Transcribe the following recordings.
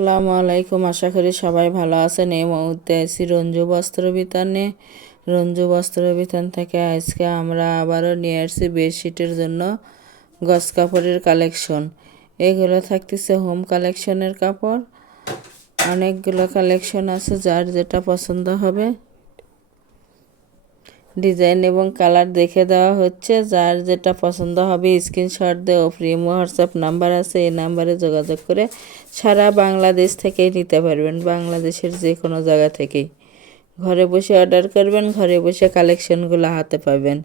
আসসালামু আলাইকুম। আশা করি সবাই ভালো আছেন। এই মুহূর্তে আছি রঞ্জু বস্ত্র বিতানে। রঞ্জু বস্ত্র বিতান থেকে আজকে আমরা আবারও নিয়ে আসছি বেডশিটের জন্য গজ কাপড়ের কালেকশন। এগুলো থাকতেছে হোম কালেকশনের কাপড়। অনেকগুলো কালেকশন আছে, যার যেটা পছন্দ হবে ডিজাইন এবং কালার দেখে দেওয়া হচ্ছে। যার যেটা পছন্দ হবে স্ক্রিনশট দিয়ে প্রিম হোয়াটসঅ্যাপ নাম্বার আছে, এই নাম্বারে যোগাযোগ করে সারা বাংলাদেশ থেকেই নিতে পারবেন। বাংলাদেশের যে কোনো জায়গা থেকেই ঘরে বসে অর্ডার করবেন, ঘরে বসে কালেকশনগুলো হাতে পাবেন।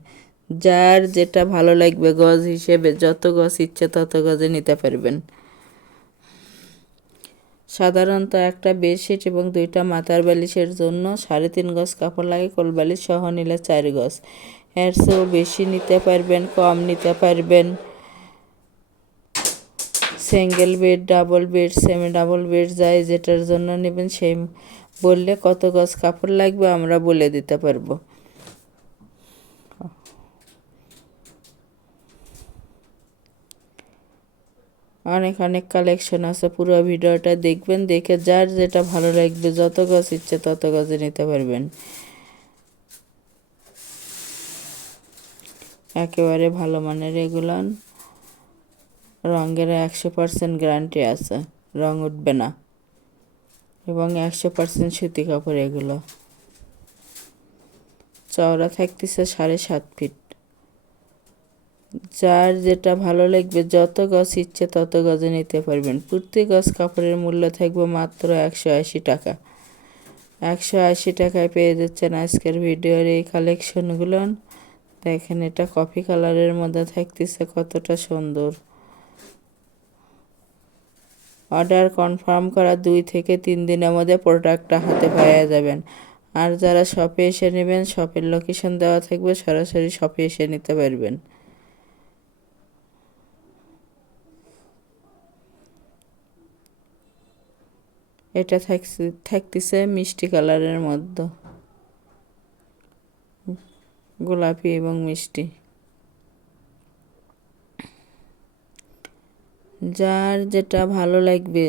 যার যেটা ভালো লাগবে গজ হিসেবে যত গজ ইচ্ছে তত গজে নিতে পারবেন। সাধারণত একটা বেডশিট এবং 2টা মাথার বালিশের জন্য 3.5 গজ কাপড় লাগে। কোলবালিশ সহ নিলে 4 গজ। এর চেয়েও বেশি নিতে পারবেন, কম নিতে পারবেন। Single bed, double bed, semi double bed যাই যেটার জন্য নেবেন সেই বললে কত গজ কাপড় লাগবে আমরা বলে দিতে পারবো। অনেক অনেক কালেকশন আছে, পুরো ভিডিওটা দেখবেন। দেখে যার যেটা ভালো লাগবে যত গজ ইচ্ছে তত গজে নিতে পারবেন। একেবারে ভালো মানের এগুলো। রঙের 100% গ্যারান্টি আছে, রং উঠবে না এবং 100% সুতি কাপড়। এগুলো চওড়া থাকতেছে 7.5 ফিট। যার যেটা ভালো লাগবে যত গজ ইচ্ছে তত গজে নিতে পারবেন। প্রতি গজ কাপড়ের মূল্য থাকবে মাত্র 180 টাকা। 180 টাকায় পেয়ে যাচ্ছেন আজকের ভিডিওর এই কালেকশনগুলো। দেখেন, এটা কফি কালারের মধ্যে থাকতেছে, কতটা সুন্দর। অর্ডার কনফার্ম করা 2 থেকে 3 দিনের মধ্যে প্রোডাক্টটা হাতে পেয়ে যাবেন। আর যারা শপে এসে নেবেন, শপের লোকেশন দেওয়া থাকবে, সরাসরি শপে এসে নিতে পারবেন। এটা থাকতেছে মিষ্টি কালারের মধ্যে, গোলাপি এবং মিষ্টি। যার যেটা ভালো লাগবে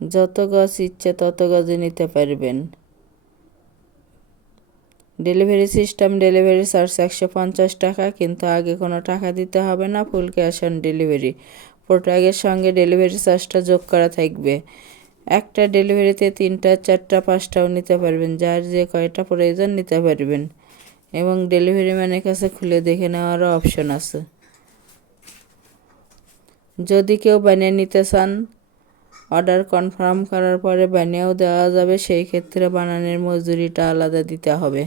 যত গজ ইচ্ছে তত গজে নিতে পারবেন। ডেলিভারি সিস্টেম, ডেলিভারি চার্জ 150 টাকা, কিন্তু আগে কোনো টাকা দিতে হবে না। Full cash on delivery. প্রোডাক্টের সঙ্গে ডেলিভারি চার্জটা যোগ করা থাকবে। একটা ডেলিভারিতে 3টা, 4টা, 5টাও নিতে পারবেন। যার যে কয়টা প্রয়োজন নিতে পারবেন এবং ডেলিভারি ম্যানের কাছে খুলে দেখে নেওয়ারও অপশন আছে। যদি কেউ বানিয়ে নিতে চান, অর্ডার কনফার্ম করার পরে বানিয়েও দেওয়া যাবে। সেই ক্ষেত্রে বানানোর মজুরিটা আলাদা দিতে হবে।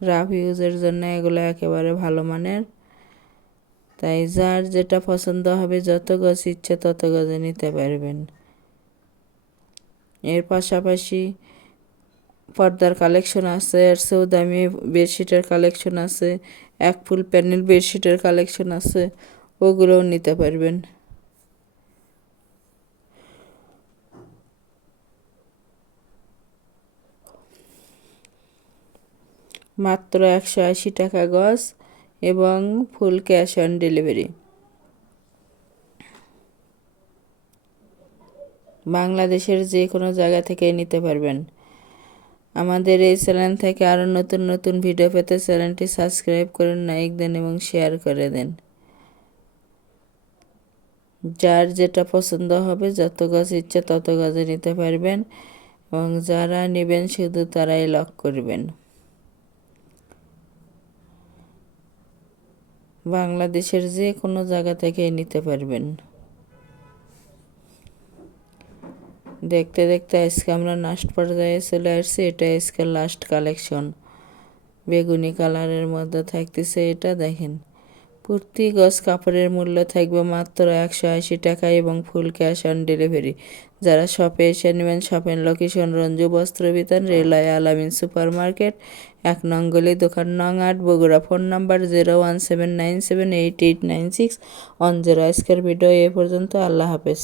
রাফ ইউজের জন্য এগুলো একেবারে ভালো মানের। তাই যার যেটা পছন্দ হবে যত গজ ইচ্ছে তত গজে নিতে পারবেন। এর পাশাপাশি পর্দার কালেকশন আছে, এর চেয়েও দামি বেডশিটের কালেকশন আছে, 1 ফুল প্যানেল বেডশিটের কালেকশন আছে, ওগুলোও নিতে পারবেন। মাত্র 180 টাকা গজ এবং ফুল ক্যাশ অন ডেলিভারি। বাংলাদেশের যে কোনো জায়গা থেকে নিতে পারবেন। আমাদের এই চ্যানেল থেকে আরও নতুন নতুন ভিডিও পেতে চ্যানেলটি সাবস্ক্রাইব করুন, লাইক দেন এবং শেয়ার করে দেন। যার যেটা পছন্দ হবে যত গজ ইচ্ছে তত গজে নিতে পারবেন এবং যারা নেবেন শুধু তারাই লক করবেন। বাংলাদেশের যে কোনো জায়গা থেকে নিতে পারবেন। দেখতে দেখতে আজকে আমরা লাস্ট পর্যায়ে চলে আসছি। এটা আজকে লাস্ট কালেকশন। বেগুনি কালারের মধ্যে থাকতেছে এটা। দেখেন, প্রতি গজ কাপড়ের মূল্য থাকবে মাত্র 180 টাকা এবং ফুল ক্যাশ অন ডেলিভারি। যারা শপে এসে নেবেন, শপের লোকেশন রঞ্জু বস্ত্র বিতান, রেলওয়ে আলামিন সুপার মার্কেট, 1 নং গলি, দোকান নং 8, বগুড়া। Phone number 01797889610। আজকের ভিডিও এ পর্যন্ত। আল্লাহ হাফেজ।